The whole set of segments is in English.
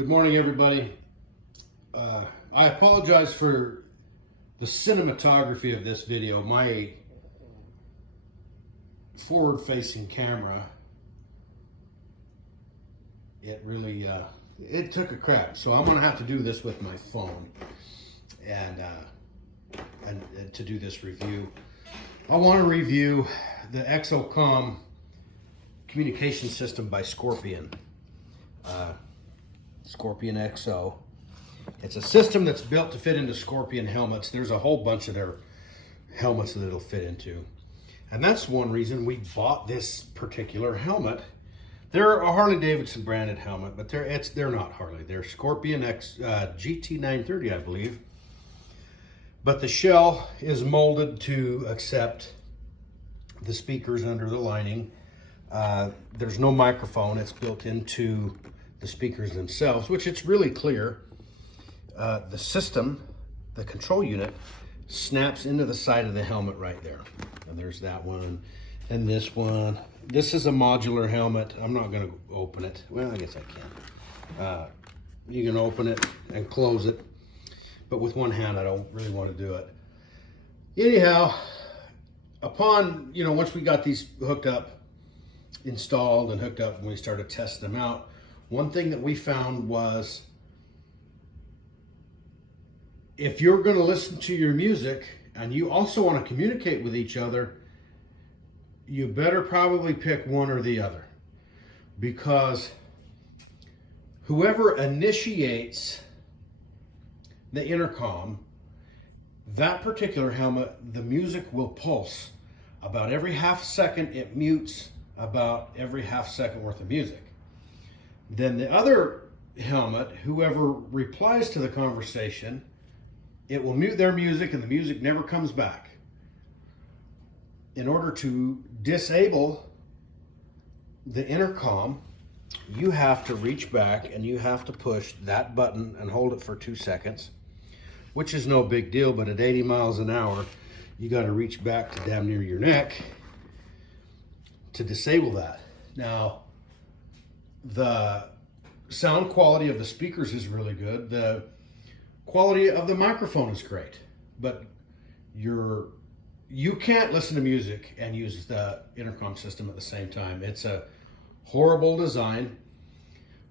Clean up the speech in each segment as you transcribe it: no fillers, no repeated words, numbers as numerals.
Good morning, everybody. I apologize for the cinematography of this video. My forward-facing camera, it really, it took a crap. So I'm gonna have to do this with my phone and to do this review. I wanna review the Exo-com communication system by Scorpion. Scorpion Exo. It's a system that's built to fit into Scorpion helmets. There's a whole bunch of their helmets that it'll fit into. And that's one reason we bought this particular helmet. They're a Harley-Davidson branded helmet, but they're not Harley. They're Scorpion GT930, I believe. But the shell is molded to accept the speakers under the lining. There's no microphone. It's built into the speakers themselves, which it's really clear. The system, the control unit, snaps into the side of the helmet right there. And there's that one and this one. This is a modular helmet. I'm not going to open it. Well, I guess I can. You can open it and close it, but with one hand, I don't really want to do it. Anyhow, upon, once we got these installed and hooked up, and we started testing them out, one thing that we found was if you're going to listen to your music and you also want to communicate with each other, you better probably pick one or the other, because whoever initiates the intercom, that particular helmet, the music will pulse about every half second. It mutes about every half second worth of music. Then the other helmet, whoever replies to the conversation, it will mute their music and the music never comes back. In order to disable the intercom, you have to reach back and you have to push that button and hold it for 2 seconds, which is no big deal, but at 80 miles an hour, you got to reach back to damn near your neck to disable that. Now, the sound quality of the speakers is really good. The quality of the microphone is great, but you can't listen to music and use the intercom system at the same time. It's a horrible design.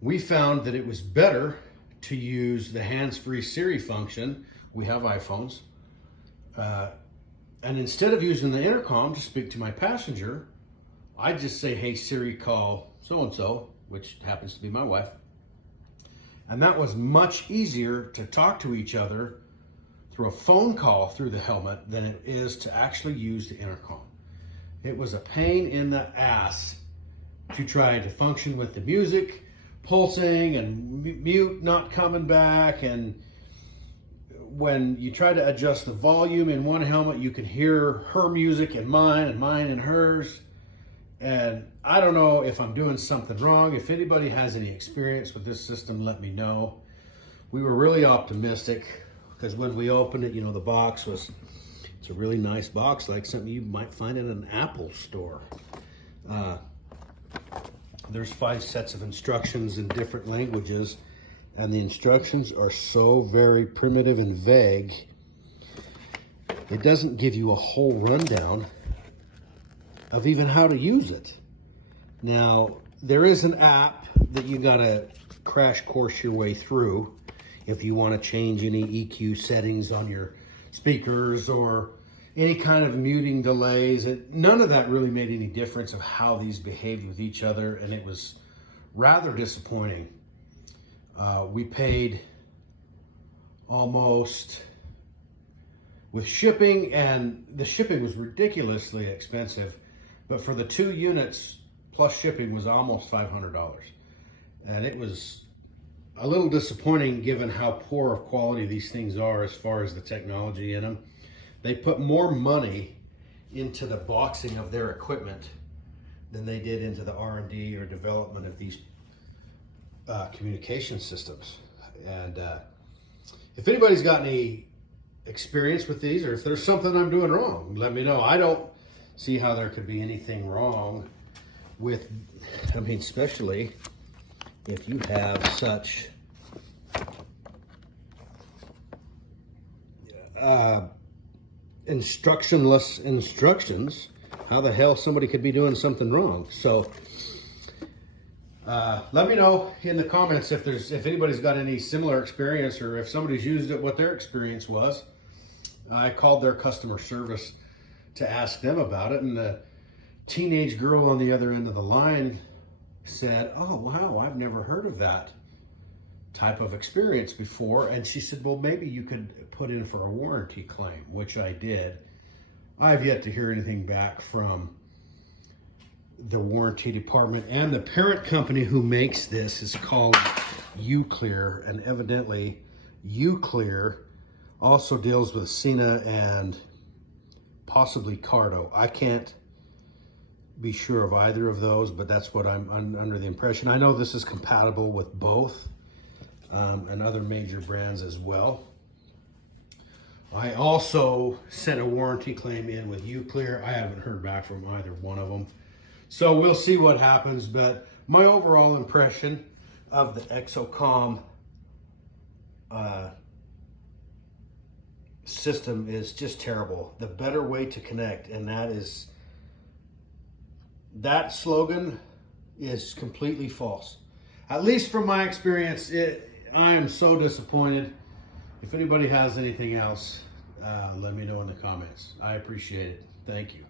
We found that it was better to use the hands-free Siri function. We have iPhones. And instead of using the intercom to speak to my passenger, I just say, "Hey Siri, call so-and-so," which happens to be my wife. And that was much easier to talk to each other through a phone call through the helmet than it is to actually use the intercom. It was a pain in the ass to try to function with the music pulsing and mute not coming back. And when you try to adjust the volume in one helmet, you can hear her music and mine and hers. And I don't know if I'm doing something wrong. If anybody has any experience with this system, let me know. We were really optimistic because when we opened it, the box it's a really nice box, like something you might find in an Apple store. There's 5 sets of instructions in different languages, and the instructions are so very primitive and vague. It doesn't give you a whole rundown of even how to use it. Now, there is an app that you gotta crash course your way through if you want to change any EQ settings on your speakers or any kind of muting delays. None of that really made any difference of how these behaved with each other, and it was rather disappointing. We paid almost, with shipping, and the shipping was ridiculously expensive, but for the 2 units plus shipping was almost $500. And it was a little disappointing given how poor of quality these things are as far as the technology in them. They put more money into the boxing of their equipment than they did into the R&D or development of these communication systems. And if anybody's got any experience with these, or if there's something I'm doing wrong, let me know. I don't see how there could be anything wrong with, especially if you have such instructionless instructions, how the hell somebody could be doing something wrong. So let me know in the comments if anybody's got any similar experience, or if somebody's used it, what their experience was. I called their customer service to ask them about it, and the teenage girl on the other end of the line said, "Oh wow, I've never heard of that type of experience before." And she said, "Well, maybe you could put in for a warranty claim," which I did. I've yet to hear anything back from the warranty department, and the parent company who makes this is called Uclear, and evidently Uclear also deals with Cena and possibly Cardo. I can't be sure of either of those, but that's what I'm under the impression. I know this is compatible with both and other major brands as well. I also sent a warranty claim in with Uclear. I haven't heard back from either one of them. So we'll see what happens, but my overall impression of the Exo-com system is just terrible. The better way to connect, and that slogan is completely false. At least from my experience, I am so disappointed. If anybody has anything else, let me know in the comments. I appreciate it. Thank you.